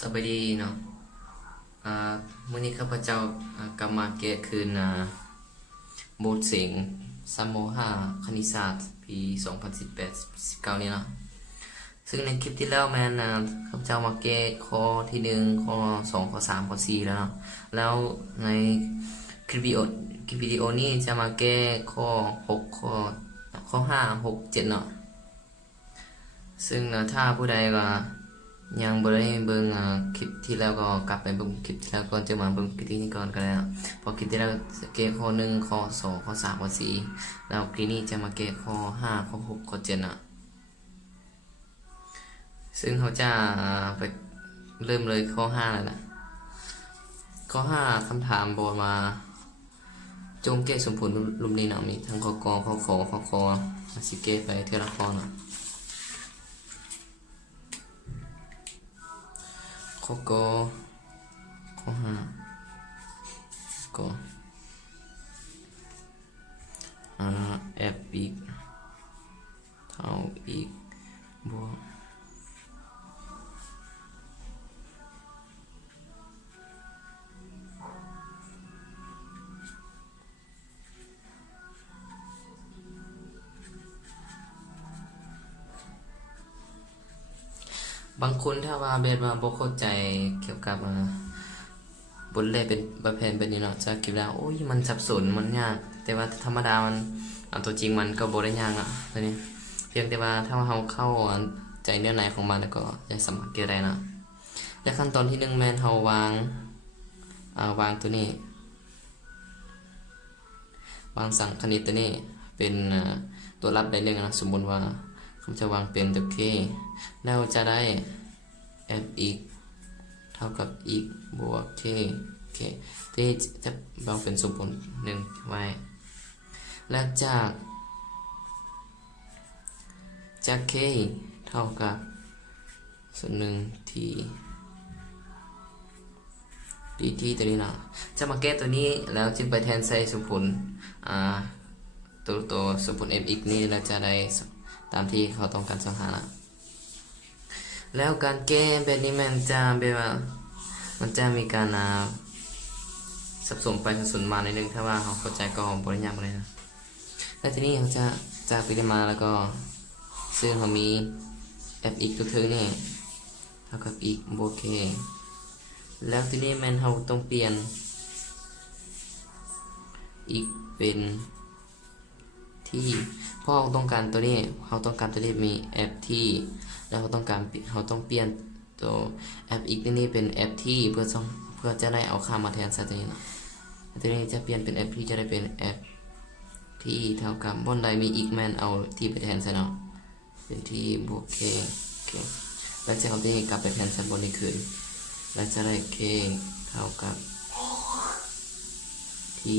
สวัสดีเนาะอ่ามื้อนี้ข้าพเจ้ากลับมาแก้คืนโบสถ์เสงซัมโมหาคณิตศาสตร์ปี2018-19นี่เนาะซึ่งในคลิปที่แล้วแมนข้าพเจ้ามาแก้ข้อที่1ข้อ2ข้อ3ข้อ4แล้วเนาะแล้วในคลิปวิดีโอนี้จะมาแก้ข้อ6ข้อ5 6 7เนาะซึ่งถ้าผู้ใดว่ายังบ่ได้เบิ่งคลิปที่แล้วก็กลับไปเบิ่งคลิปที่แล้วก่อนจะมาเบิ่งคลิปนี้ก่อนก็ได้เพราะคลิปที่แล้วแก้ข้อ1ข้อ2ข้อ3ข้อ4แล้วคลิปนี้จะมาแก้ข้อ5ข้อ6ข้อ7ซึ่งเขาจะไปเริ่มเลยข้อ5แล้วนะข้อ5คำถามบอกมาจงแก้สมผลรูปนี้เนาะมีทั้งข้อกอข้อขอข้อคอมาสิแก้ไปทีละข้อเนาะข้อกอข้อ5ก็f อีกเท่าอีกบวกบางคนถ้าว่าแบบว่าบ่เข้าใจเกี่ยวกับบทเลขเป็นประเภทเป็นนี่เนาะจะคิดว่าโอ้ยมันสับสนมันยากแต่ว่าธรรมดามันตัวจริงมันก็บ่ได้ยากเนาะตัวนี้เพียงแต่ว่าถ้าเราเข้าใจเนื้อในของมันแล้วก็จะสามารถเกี่ยวได้นะและขั้นตอนที่1แม่นเฮาวางตัวนี้วางสังคณิตตัวนี้เป็นตัวรับได้เลยนะสมมุติว่าผมจะวางเป็นตัว k แล้วจะได้ f อีกเท่ากับอีกบวก k ที่จะวางเป็นสมผล1ไว้และจาก k เท่ากับส่วน1 t dt ตัวนี้นะจะมาแก้ตัวนี้แล้วจึงไปแทนใส่สมผลตัวสมผล f อีกนี้เราจะได้ตามที่เขาต้องการสังหารแล้วการแก้แบบนี้มันจะแบบว่ามันจะมีการสับสนไปสับสนมาในนึงถ้าว่าเขาเข้าใจก็บริยากเลยนะแล้วทีนี้เขาจะจากปริมาณแล้วก็ซึ่งเขามี f อีกตัวเธอนี่เท่ากับอีกบวก k แล้วทีนี้มันเราต้องเปลี่ยนอีกเป็นที่เพราะเราต้องการตัวนี้มี f ที่แล้วเราต้องเปลี่ยนตัว f อีกนี่เป็น f ที่เพื่อจะได้เอาค่ามาแทนซะตัวนี้นะตัวนี้จะเปลี่ยนเป็น f ที่จะได้เป็น f ที่เท่ากับบนใดมีอีกแมนเอาที่ไปแทนซะเนาะเป็นที่บวก k แล้วจะเอาตัวนี้กลับไปแทนซะบนนี้คืนแล้วจะได้ k เท่ากับที่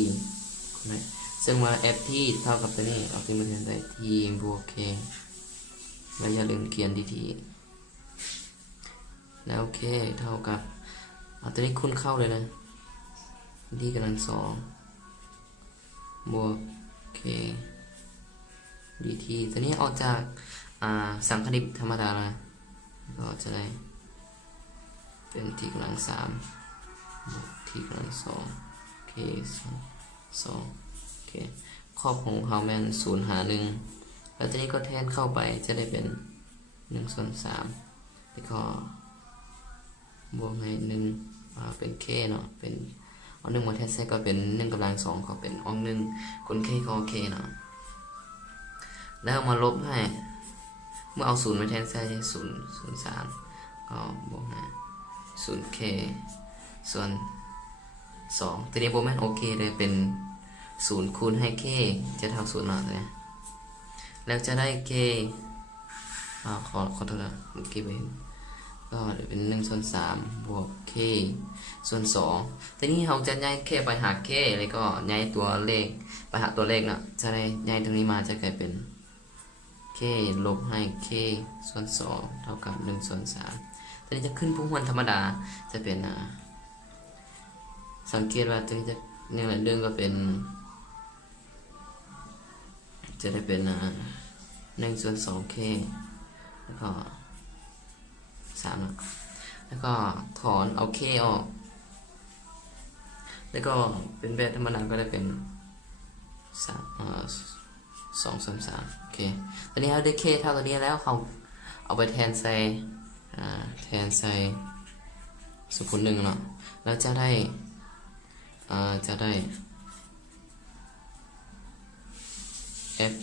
ซึ่งว่า f ที่เท่ากับตัวนี้เอาที่มาแทนได้ที่บวก k แล้วอย่าลืมเขียน dt แล้ว k เท่ากับเอาตัวนี้คูณเข้าเลยนะที่กำลัง2บวก k dt ตัวนี้ออกจากสังคณิตธรรมดานะก็จะได้เป็นที่กำลัง3บวกที่กำลัง2 k 2 k ครอบของเขาแม่น0 หา 1แล้วทีนี้ก็แทนเข้าไปจะได้เป็น1/3แล้วก็บวกให้1เป็น k เนาะเป็นเอา1มาแทนใส่ก็เป็น1กำลัง2ก็เป็น1คูณ k ก็ k เนาะแล้วมาลบให้เมื่อเอา0มาแทนใส่0 ก็บวกให้0k ส่วน2ตัวนี้โบแมนโอเคเลยเป็น0คูณให้ k จะเท่า0เนาะเลยแล้วจะได้ k ขอโทษนะเมื่อกี้ไปก็เป็น1/3บวก k ส่วน2ทีนี้เราจะย้าย k ไปหา k แล้วก็ย้ายตัวเลขไปหาตัวเลขนะจะได้ย้ายตรงนี้มาจะกลายเป็น k ลบให้ k ส่วน2เท่ากับ1/3ทีนี้จะขึ้นพุ่งพวงธรรมดาจะเป็นสังเกตว่าตรงนี้จะเนี่ยเรื่องก็เป็นจะได้เป็น1/2k แล้วก็3นะ แล้วก็ถอนเอา k ออกแล้วก็เป็นแบบธรรมดาก็ได้เป็น2 3 3โอเคตอนนี้เราได้ k เท่าตัวนี้แล้วเขาเอาไปแทนใส่สมผลหนึ่งเนาะแล้วจะได้f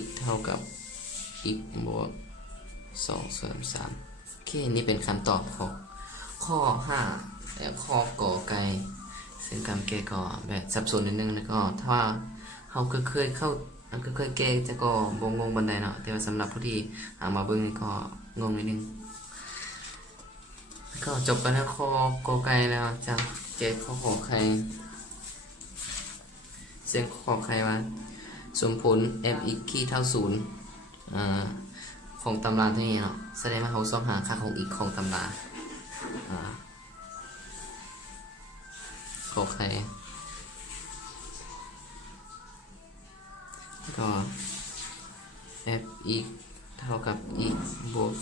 x เท่ากับ x บวก2 เสริม3โอเคนี่เป็นคำตอบของข้อ5และข้อกอไก่ซึ่งคำแก้ก็แบบสับสนนิดนึงแล้วก็ถ้าเขาเคยแก้จะก็บ่งงบันไดเนาะแต่ว่าสำหรับผู้ที่มาเบิ่งก็งงนิดนึงก็จบไปแล้วข้อกอไก่แล้วจะแก้ข้อขอไข่เสียงขอไข่ว่าสมผล f x คีเท่า0ของตำราที่นี่เนาะแสดงว่าเขาสอบหาค่าของ x ของตำราขอไข่ก็ f x เท่ากับ x บวก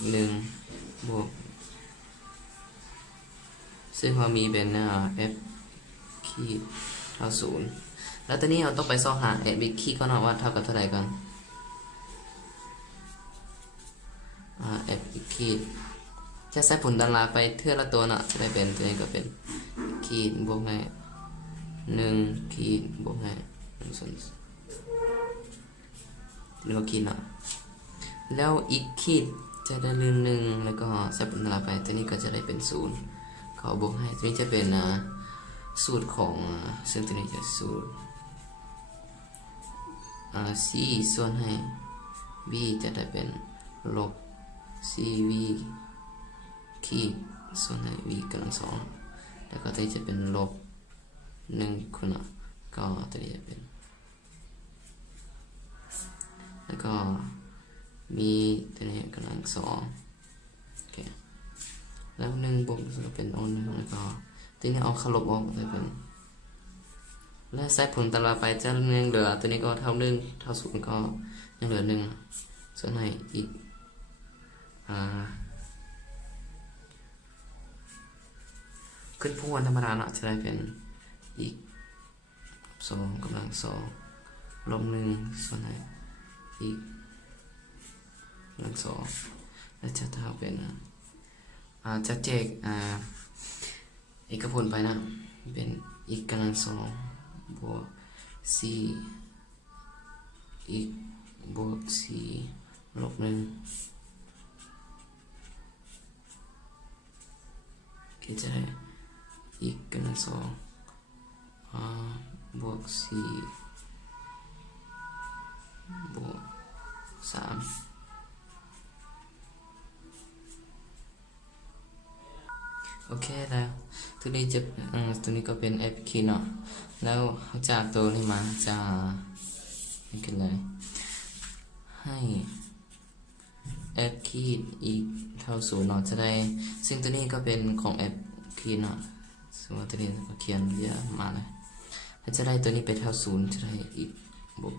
1บวกซึ่งพอมีเป็นf คีเท่า0แล้วตอนนี้เราต้องไปสอบหา f x คีก็เนาะว่าเท่ากับเท่าไหร่ก่อนf x คีจะใส่ผลตารางไปเท่าละตัวเนาะจะได้เป็นตัวนี้ก็เป็นคีบวกให้1คีบวกให้1ส่วนหรือว่าคีเนาะแล้วอีกคีจะได้ลืม1แล้วก็ใส่ผลตารางไปตัวนี้ก็จะได้เป็น0เขาบวกให้ตัวนี้จะเป็นสูตรของซึ่งตัวนี้จะสูตรc ส่วนให้ b จะได้เป็นลบ cv ขีดส่วนให้ v กำลัง2แล้วก็ตัวนี้จะเป็นลบ1คูณก็ตัวนี้จะเป็นแล้วก็มีตัวนี้กำลัง2โอเคแล้ว1บวกจะเป็น1แล้วก็ตัวนี้เอาขลบออกจะเป็นและใส่ผลตารางไปจะ1เหลือตัวนี้ก็เท่า1เท่า0ก็ยังเหลือ1ส่วนให้อีกขึ้นพวนธรรมดาเนาะจะได้เป็นอีก2กำลัง2ลบ1ส่วนให้อีกกำลัง2และจะเท่าเป็นจะแจกเอกผลไปนะเป็นอีกกำลัง2บวก4อีกบวก4ลบ1ก็จะได้อีกกำลัง2บวก4บวก3โอเคแล้วตัวนี้จะตัวนี้ก็เป็น f คีเนาะแล้วจากตัวนี้มาจะนี่กันเลยให้ f คีอีกเท่า0เนาะจะได้ซึ่งตัวนี้ก็เป็นของ f คีเนาะสมมติตัวนี้ก็เขียนเรียมาเลยถ้าจะได้ตัวนี้ไปเท่า0จะได้อีกบวก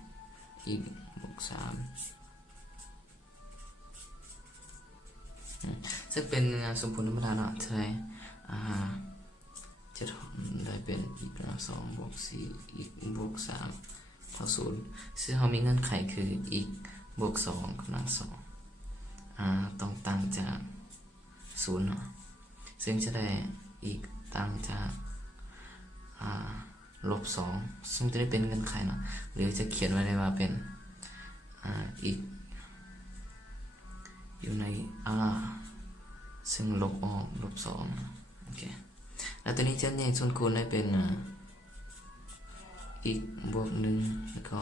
4อีกบวก3ซึ่งเป็นสมผลธรรมดาเนาะใช่จะได้เป็นอีกกำลัง2บวก4อีกบวก3เท่า0ซึ่งเขามีเงื่อนไขคืออีกบวก2กำลัง2ต้องตั้งจาก0เนาะซึ่งจะได้อีกตั้งจากลบ2ซึ่งจะได้เป็นเงื่อนไขเนาะหรือจะเขียนไว้ได้ว่าเป็นอีกอยู่ในซึ่งลบออกลบ2โอเคแล้วตัวนี้จะแยกส่วนคูณได้เป็นอีกบวก1แล้วก็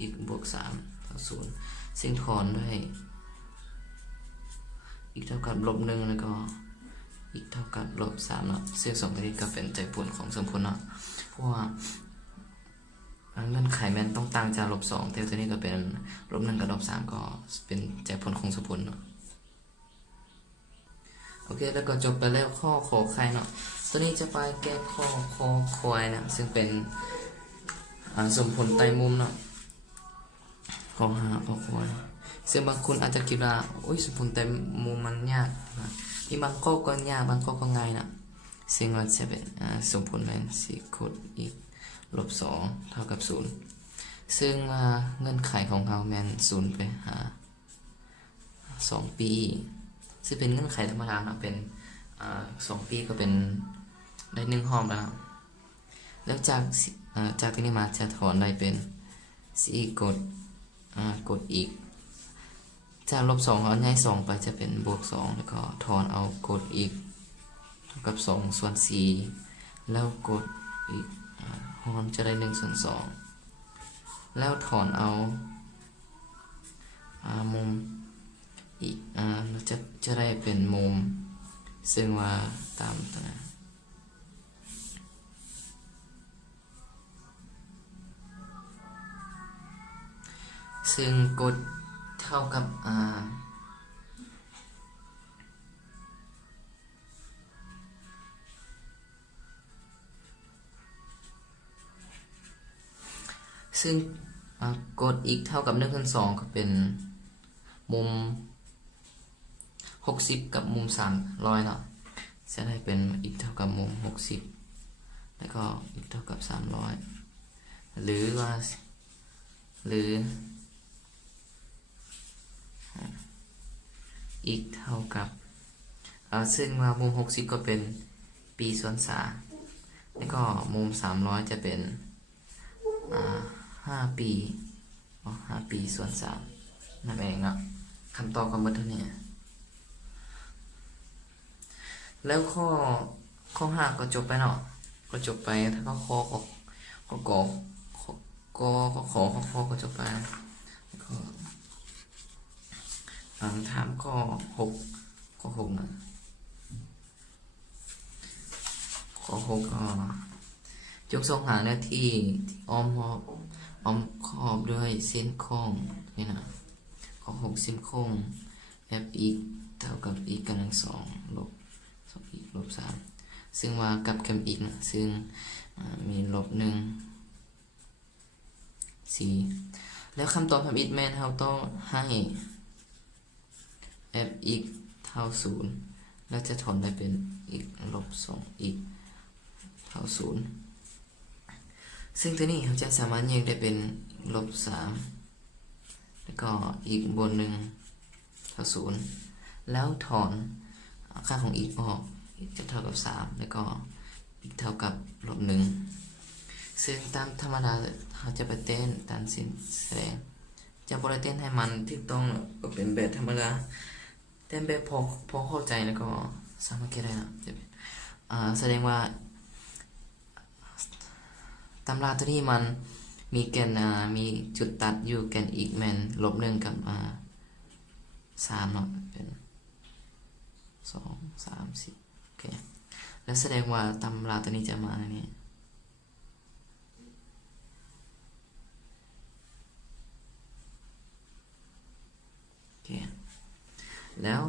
อีกบวก3เท่า0ซึ่งถอนได้อีกเท่ากับลบ1แล้วก็อีกเท่ากับลบ3เนาะซึ่ง2ตัวนี้ก็เป็นใจผลของสมผลเนาะเพราะว่าเงื่อนไขมันต้องตั้งจากลบ2แต่ตัวนี้ก็เป็นลบ1กับลบ3ก็เป็นใจผลของสมผลเนาะโอเคแล้วก็จบไปแล้วข้อขอไข่เนาะตัวนี้จะไปแก้ข้อควายนะซึ่งเป็นสมผลไตรมุมเนาะข้อ5ข้อควาย ซึ่งบางคนอาจจะคิดว่าโอ้ยสมผลแต่มุมมันยากนะที่บางข้อก็ยากบางข้อก็ง่ายนะซึ่งเราจะเป็นสมผลเป็น4คูณอีกลบ2เท่ากับ0ซึ่งเงื่อนไขของเราแมน0ไปหา2 ปีซึ่งเป็นเงื่อนไขธรรมดานะเป็น2 ปีก็เป็นได้1 รอบแล้วจากที่นี้มาจะถอนได้เป็น4กดอีกจากลบ2เอาย้าย2ไปจะเป็นบวก2แล้วก็ถอนเอากดอีกเท่ากับ2ส่วน4แล้วกดอีกหารจะได้1ส่วน2แล้วถอนเอามุมอีกจะได้เป็นมุมซึ่งว่าตามตัวนั้นซึ่งกดเท่ากับซึ่งกดอีกเท่ากับ1 ส่วน 2ก็เป็นมุม60กับมุม300เนาะจะได้เป็นอีกเท่ากับมุม60แล้วก็อีกเท่ากับ300หรืออีกเท่ากับซึ่งว่ามุม60ก็เป็นปีส่วน3แล้วก็มุม300จะเป็น5 ปี5 ปีส่วน3นั่นเองเนาะคำตอบของมันเท่านี้แล้วข้อ5ก็จบไปเนาะก็จบไปถ้าข้อกก็จบไปก็ถามข้อ6นะข้อ6ยกทรงหาหน้าที่อ้อมขอบด้วยเส้นโค้งนี่นะข้อ6เส้นโค้ง f x เท่ากับ x กำลัง2ลบ2 x ลบ3ซึ่งว่ากับคำ x นะซึ่งมีลบ1 4แล้วคำตอบคำ x แม่นเราต้องให้ f x เท่า0แล้วจะถอนได้เป็น x ลบ2 x เท่า0ซึ่งตัวนี้เราจะสามารถแยกได้เป็นลบ3แล้วก็อีกบน1เท่า0แล้วถอนค่าของอีกออกจะเท่ากับ3แล้วก็อีกเท่ากับลบ1ซึ่งตามธรรมดาเราจะไปเต้นตามสิ่งแสดงจะบริเต้นให้มันที่ต้องก็เป็นแบบธรรมดาเต้นแบบพอเข้าใจแล้วก็สามารถเก็บได้นะจะเป็นแสดงว่าตำราตัวนี้มันมีแกนมีจุดตัดอยู่แกนอีกแมนลบ1กับ3เนาะเป็น2 3 4โอเคแล้วแสดงว่าตำราตัวนี้จะมาอันนี้โอเคแล้ว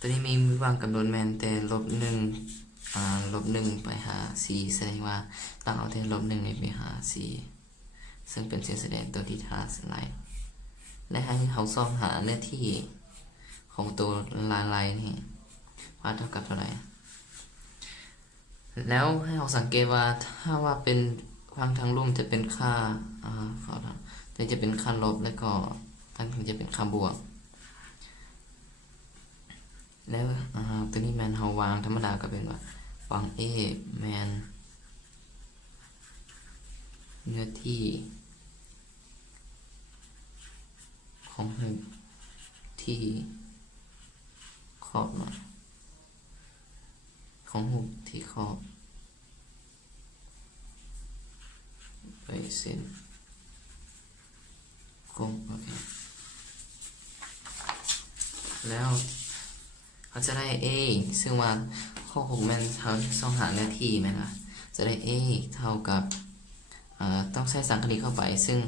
ตัวนี้มีวางกำหนดแมนแต่ลบ1ไปหา4แสดงว่าต้องเอาแต่ลบ1ไปหา4ซึ่งเป็นเส้นแสดงตัวที่ทาสไลด์และให้เขาซ่อมหาเนื้อที่ของตัวลายนี่ว่าเท่ากับเท่าไหร่แล้วให้เราสังเกตว่าถ้าว่าเป็นฟังทางลุ่มจะเป็นค่าแต่จะเป็นค่าลบแล้วก็ทางถึงจะเป็นค่าบวกแล้วตัวนี้แมนเฮาวางธรรมดาก็เป็นว่าวาง A แมนเนื้อที่ของที่ขอบหน่อยของหุบที่ขอบไปเส้นโค้งโอเคแล้วเขาจะได้ A ซึ่งว่าข้อ6มันเขาต้องหาเนื้อที่ไหมล่ะจะได้ A เท่ากับต้องใช้สังคณิตเข้าไปซึ่ง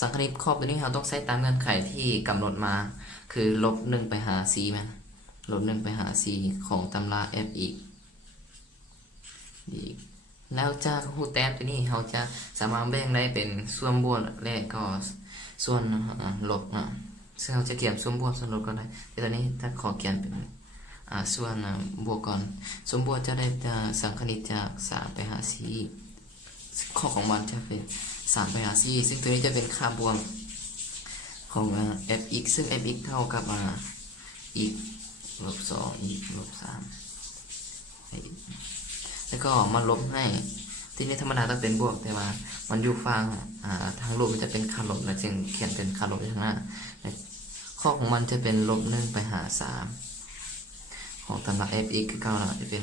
สังคณิตครอบตัวนี้เราต้องใช้ตามเงื่อนไขที่กำหนดมาคือลบ1ไปหา4มันลบ1ไปหา4ของตำรา f อีก แล้วจากรูปแต้มตัวนี้เราจะสามารถแบ่งได้เป็นส่วนบวกและก็ส่วนลบนะซึ่งเราจะเขียนส่วนบวกส่วนลบก็ได้แต่ตอนนี้ถ้าขอเขียนเป็นส่วนบวกก่อนส่วนบวกจะได้สังคณิตจาก3ไปหา4ข้อของมันจะเป็น3ไปหา4ซึ่งตัวนี้จะเป็นค่าบวกของfx ซึ่ง fx เท่ากับอีกลบ2อีกลบ3แล้วก็มาลบให้ที่นี้ธรรมดาต้องเป็นบวกแต่ว่ามันอยู่ฝั่งทางลบมันจะเป็นค่าลบนะจึงเขียนเป็นค่าลบอยู่ข้างหน้าข้อของมันจะเป็นลบ1ไปหา3ของตำรา fx คือ9จะเป็น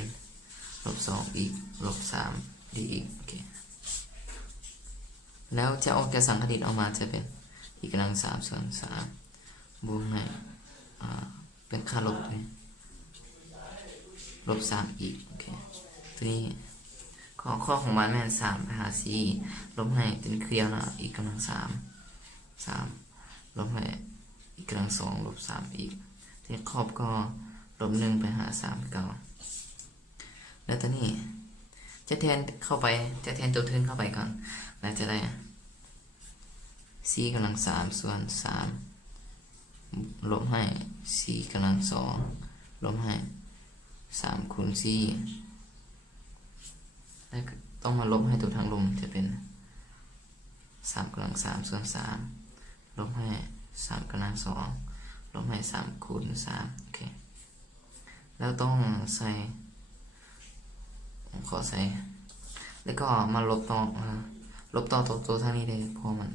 ลบ2อีกลบ3ดีอีกโอเคแล้วจะออกจากสังคณิตออกมาจะเป็นอีกกำลัง3ส่วน3บวกให้เป็นค่าลบเลยลบ3อีกโอเคตัวนี้ข้อของมันแม่น3ไปหา4ลบให้เป็นเคลียร์นะอีกกำลัง3ลบให้อีกกำลัง2ลบ3อีกทีนี้ขอบก็ลบ1ไปหา3เก่าแล้วตัวนี้จะแทนเข้าไปจะแทนตัวทึนเข้าไปก่อนแล้วจะได้4กำลัง3ส่วน3ลบให้4กำลัง2ลบให้3คูณ4แล้วต้องมาลบให้ตัวทางลมจะเป็น3กำลัง3ส่วน3ลบให้3กำลัง2ลบให้3คูณ3โอเคแล้วต้องใส่ขอใส่แล้วก็มาลบต่อตัวทางนี้เลยเพราะมัน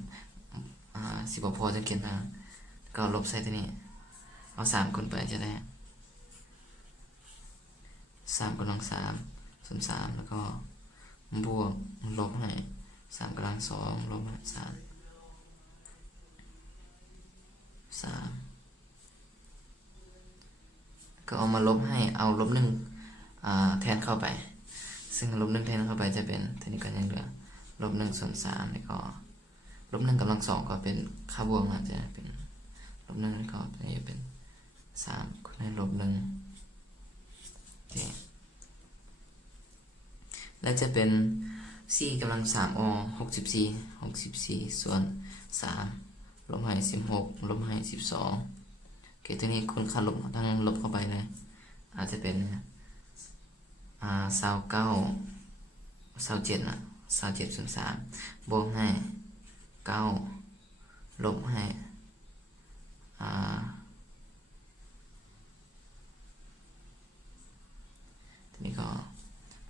สิบพอจะเขียนมาก็ลบใส่ตัวนี้เอา3คูณไปจะได้3กำลัง3ส่วน3แล้วก็บวกลบให้3กำลัง2ลบให้3ก็เอามาลบให้เอาลบ1แทนเข้าไปซึ่งลบ1แทนเข้าไปจะเป็นทีนี้ก็ยังเหลือลบ1ส่วน3แล้วก็ลบ1กำลัง2ก็เป็นค่าบวกจะเป็นลบ1แล้วก็ตัวนี้เป็น3คูณให้ลบ1โอเคแล้วจะเป็น4กำลัง364ส่วน3ลบให้16ลบให้12โอเคตัวนี้คุณค่าลบทั้งลบเข้าไปเลยอาจจะเป็น29ส่วน3บวกให้9ลบให้ตัวนี้ก็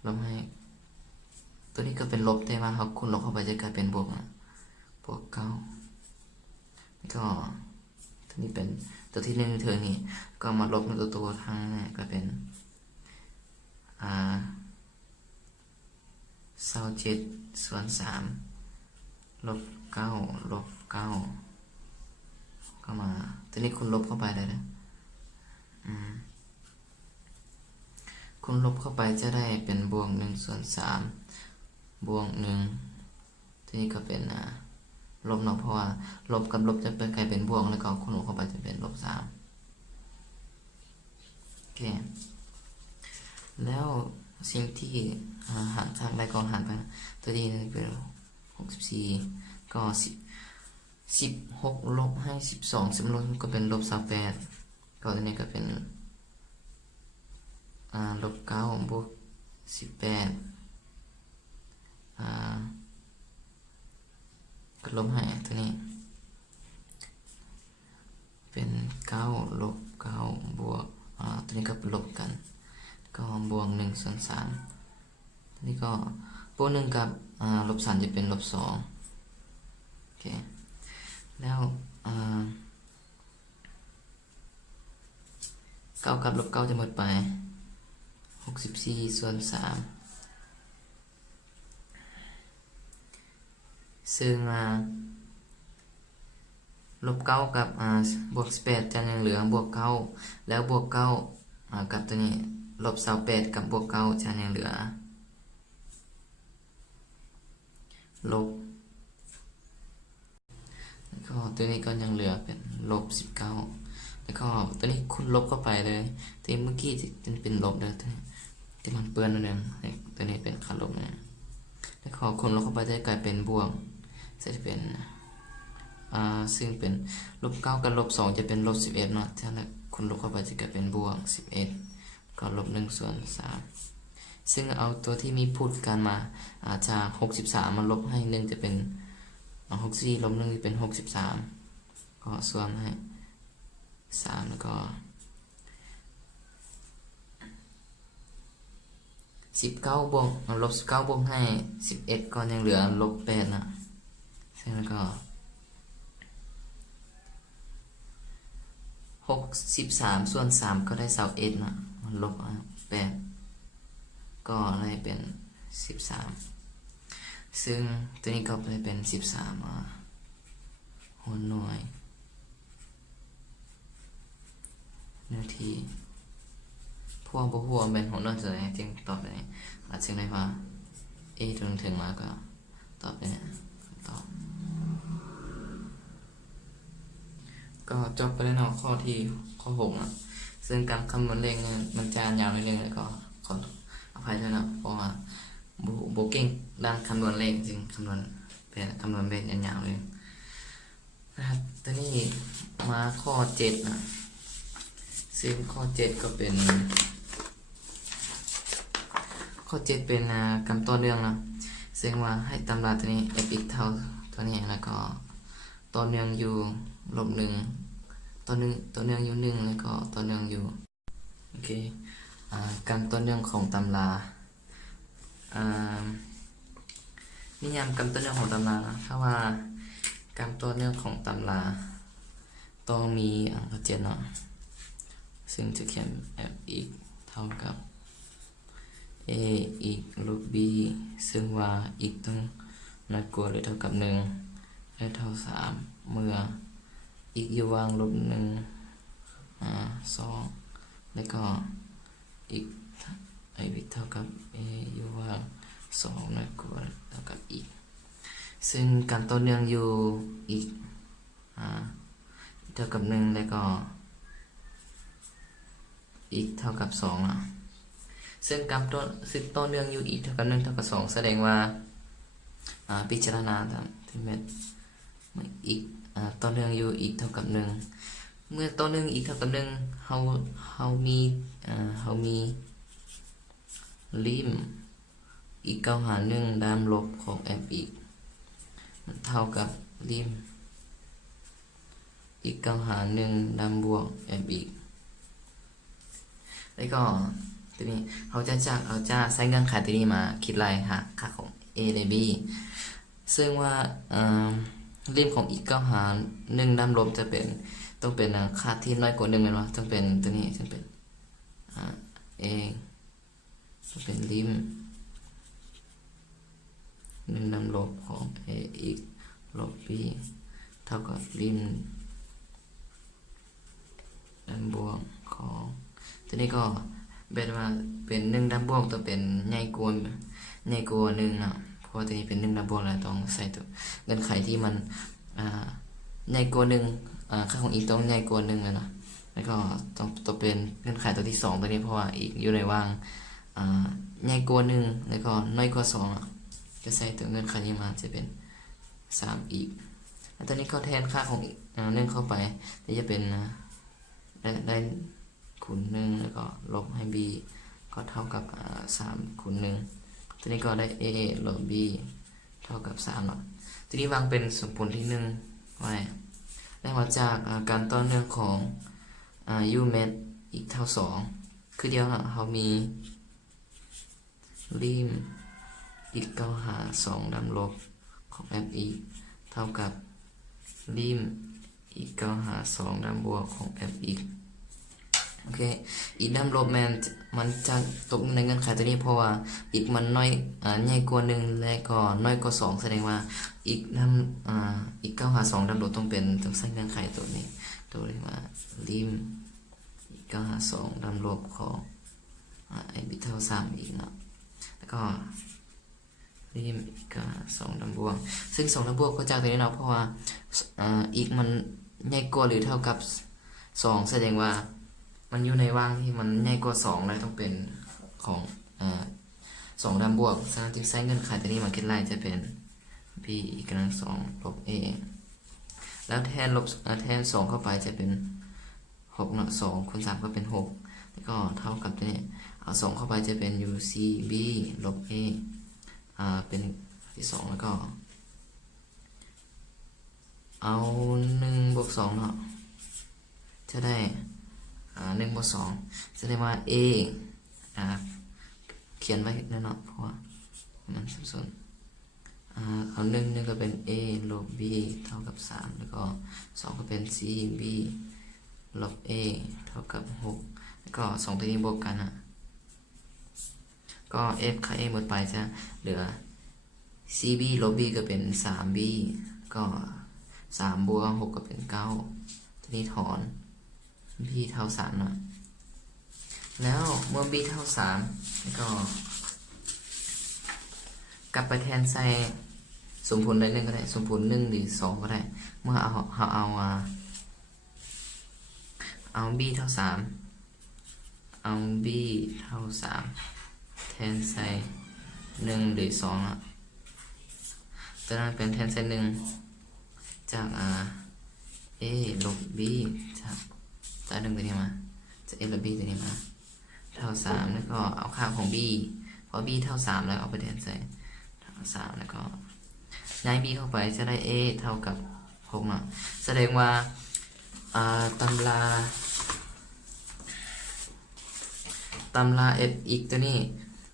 ลบให้ตัวนี้ก็เป็นลบแต่ว่าเขาคูณลบเข้าไปจะกลายเป็นบวก9แล้วก็ตัวนี้เป็นตัวที่1เธอนี่ก็มาลบในตัวทางนี้ก็เป็น27ส่วน3ลบ9ลบ9ก็มาตัวนี้คุณลบเข้าไปได้เลยคุณลบเข้าไปจะได้เป็นบวก1ส่วน3บวก1ตัวนี้ก็เป็นลบเนาะเพราะว่าลบกับลบจะเป็นกลายเป็นบวกแล้วก็คูณเข้าไปจะเป็นลบ3โอเคแล้วสิ่งที่หารจากได้ก็หารไปตัวนี้เป็น64ก็16ลบให้12ซึ่งลบก็เป็นลบ28ก็ตัวนี้ก็เป็นลบ9บวก18ก็ลบให้ตัวนี้เป็น9ลบ9บวกตัวนี้ก็ลบกันก็บวก1ส่วน3ตัวนี้ก็บวก1กับลบ3จะเป็นลบ2โอเคแล้ว9กับลบ9จะหมดไป64ส่วน3ซึ่งลบ9กับบวก18จะยังเหลือบวก9แล้วบวก9กับตัวนี้ลบ28กับบวก9จะยังเหลือลบแล้วก็ตัวนี้ก็ยังเหลือเป็นลบ19แล้วก็ตัวนี้คุณลบเข้าไปเลยที่เมื่อกี้จะเป็นลบเลยที่มันเปื้อนนั่นเองตัวนี้เป็นค่าลบนะ แล้วก็คนลบเข้าไปจะกลายเป็นบวกจะเป็นซึ่งเป็นลบ9กับลบ2จะเป็นลบ11เนาะถ้าคนลบเข้าไปจะกลายเป็นบวก11ก็ลบ1ส่วน3ซึ่งเอาตัวที่มีพูดกันมาจาก63มาลบให้1จะเป็น64ลบ1จะเป็น63ก็ส่วนให้3แล้วก็19บวกลบ19บวกให้11ก็ยังเหลือลบ8นะซึ่งแล้วก็63ส่วน3ก็ได้21นะมันลบ8ก็อะไรเป็น13ซึ่งตัวนี้ก็ได้เป็น13หัวหน่วยนาทีพวกเป็นหัวหน่วยจะไหนจึงตอบได้จึงได้ว่า a ถึงมาก็ตอบได้ตอบก็จบไปแล้วเนาะข้อที่ข้อ6นะซึ่งการคำนวณเลขเนี่ยมันจะยาวนิดนึงแล้วก็ขออภัยด้วยนะเพราะว่าโบเก่งด้านคำนวณเลขจริงคำนวณเป็นยาวๆเลยนะครับตอนนี้มาข้อ7นะซึ่งข้อ7ก็เป็นข้อ7เป็นกำต่อเนื่องนะซึ่งว่าให้ตำราตัวนี้ f x เท่าตัวนี้แล้วก็ต่อเนื่องอยู่ลบ1ต่อเนื่องอยู่1แล้วก็ต่อเนื่องอยู่โอเคการต่อเนื่องของตำรานิยามการต่อเนื่องของตำรานะถ้าว่าการต่อเนื่องของตำราต้องมีข้อ7เนาะซึ่งจะเขียน f x เท่ากับ a อีกลบ b ซึ่งว่าอีกต้องน้อยกว่าหรือเท่ากับ1และเท่า3เมื่ออีกอยู่วางลบ2แล้วก็อีกเท่ากับ a อยู่วาง2น้อยกว่าเท่ากับอีกซึ่งการต่อเนื่องอยู่อีกเท่ากับ1แล้วก็อีกเท่ากับ2นะซึ่งการต่อเนื่องอยู่อีกเท่ากับ1เท่ากับ2แสดงว่าพิจารณาตามที่เม็ดอีกต่อเนื่องอยู่อีกเท่ากับ1เมื่อต่อเนื่องอีกเท่ากับ1เฮามีลิมอีก9หาร1ด้านลบของ f อีกมันเท่ากับลิมอีก9หาร1ด้านบวก f อีกแล้วก็ทีนี้เราจะใช้เงื่อนไขตัวนี้มาคิดรายหาค่าของ a และ b ซึ่งว่าริมของอีก9หาร1ด้านลบจะเป็นต้องเป็นค่าที่น้อยกว่า1แม่นบ่ต้องเป็นตัวนี้ซึ่งเป็น a ต้องเป็นริม1ด้านลบของ a อีกลบ b เท่ากับริมด้านบวกของตัวนี้ก็เป็นว่าเป็น1ด้านบวกต้องเป็นใหญ่กว่า1นะเพราะว่าตัวนี้เป็น1ด้านบวกแล้วต้องใส่ตัวเงื่อนไขที่มันใหญ่กว่า1ค่าของอีกต้องใหญ่กว่า1เลยนะแล้วก็ต้องเป็นเงื่อนไขตัวที่2ตัวนี้เพราะว่าอีกอยู่ในว่างใหญ่กว่า1แล้วก็น้อยกว่า2จะใส่ตัวเงื่อนไขนี้มาจะเป็น3อีกแล้วตอนนี้ก็แทนค่าของอีก1เข้าไปจะเป็นได้คูณ1แล้วก็ลบให้ b ก็เท่ากับ3คูณ1ตัวนี้ก็ได้ a ลบ b เท่ากับ3เนาะทีนี้วางเป็นสมผลที่1ไว้ได้มาจากการต่อเนื่องของu เมตรอีกเท่า2คือเดียวนะเขามีริมอีก9หาร2ด้านลบของ f อีกเท่ากับริมอีก9หาร2ด้านบวกของ f อีกโอเคอีกด้านลบมันจะตกในเงื่อนไขตัวนี้เพราะว่าอีกมันน้อยใหญ่กว่า1และก็น้อยกว่า2แสดงว่าอีกด้านอีก9หาร2ด้านลบต้องใช้เงื่อนไขตัวนี้ตัวเรียกว่าริมอีก9หาร2ด้านลบของไอบิเท่า3อีกเนาะแล้วก็ริมอีก9หาร2ด้านบวกซึ่ง2ด้านบวกก็จากตัวนี้เนาะเพราะว่าอีกมันใหญ่กว่าหรือเท่ากับ2แสดงว่ามันอยู่ในว่างที่มันใหญ่กว่า2เลยต้องเป็นของ 2ด้านบวกฉะนั้นจึงใช้เงื่อนไขตัวนี้มาคิดไล่จะเป็น b กำลัง2ลบ a แล้วแทน2เข้าไปจะเป็น6เนาะ2คูณ3ก็เป็น6แล้วก็เท่ากับตัวนี้เอา2เข้าไปจะเป็น ucb ลบ a เป็นที่2แล้วก็เอา1บวก2เนาะจะได้1บวก2จะได้ว่า a เขียนไว้แล้วเนาะเพราะว่ามันสับสนเอา1ก็เป็น a ลบ b เท่ากับ3แล้วก็2ก็เป็น c b ลบ a เท่ากับ6แล้วก็2ตัวนี้บวกกันก็ f ค่า a หมดไปจะเหลือ cb ลบ b ก็เป็น 3b ก็3บวก6ก็เป็น9ทีนี้ถอน b เท่า3เนาะแล้วเมื่อ b เท่า3แล้วก็กลับไปแทนใส่สมผลใดหนึ่งก็ได้สมผล1หรือ2ก็ได้เมื่อเอา b เท่า3เอา b เท่า3แทนใส่1หรือ2อ่ะตัวนั้นเป็นแทนใส่1จากa ลบ b จาก1ตัวนี้มาจาก a ลบ b ตัวนี้มาเท่า3แล้วก็เอาค่าของ b พอ b เท่า3แล้วเอาไปแทนใส่เท่า3แล้วก็ย้าย b เข้าไปจะได้ a เท่ากับ6เนาะแสดงว่าตำรา f อีกตัวนี้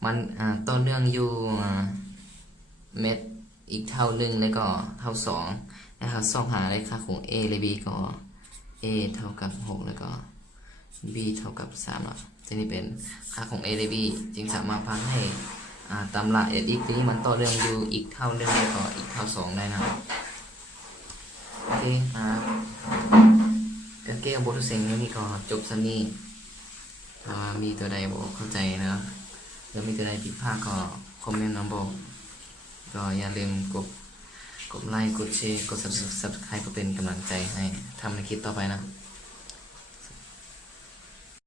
มันต่อเนื่องอยู่เม็ดอีกเท่า1แล้วก็เท่า2นะครับส่องหาเลยค่าของ a และ b ก็ a เท่ากับ6แล้วก็ b เท่ากับ3เนาะทีนี้เป็นค่าของ a และ b จึงสามารถพังให้ตำรา f อีกตัวนี้มันต่อเนื่องอยู่อีกเท่า1แล้วก็อีกเท่า2ได้นะโอเคการแก้บททดสอบนี้ก็จบซะนี่มีตัวใดบอกเข้าใจนะหรือมีตัวใดผิดพลาดก็คอมเมนต์มาบอกก็อย่าลืมกดไลค์กดแชร์กด subscribe เพื่อเป็นกำลังใจให้ทำในคลิปต่อไปนะ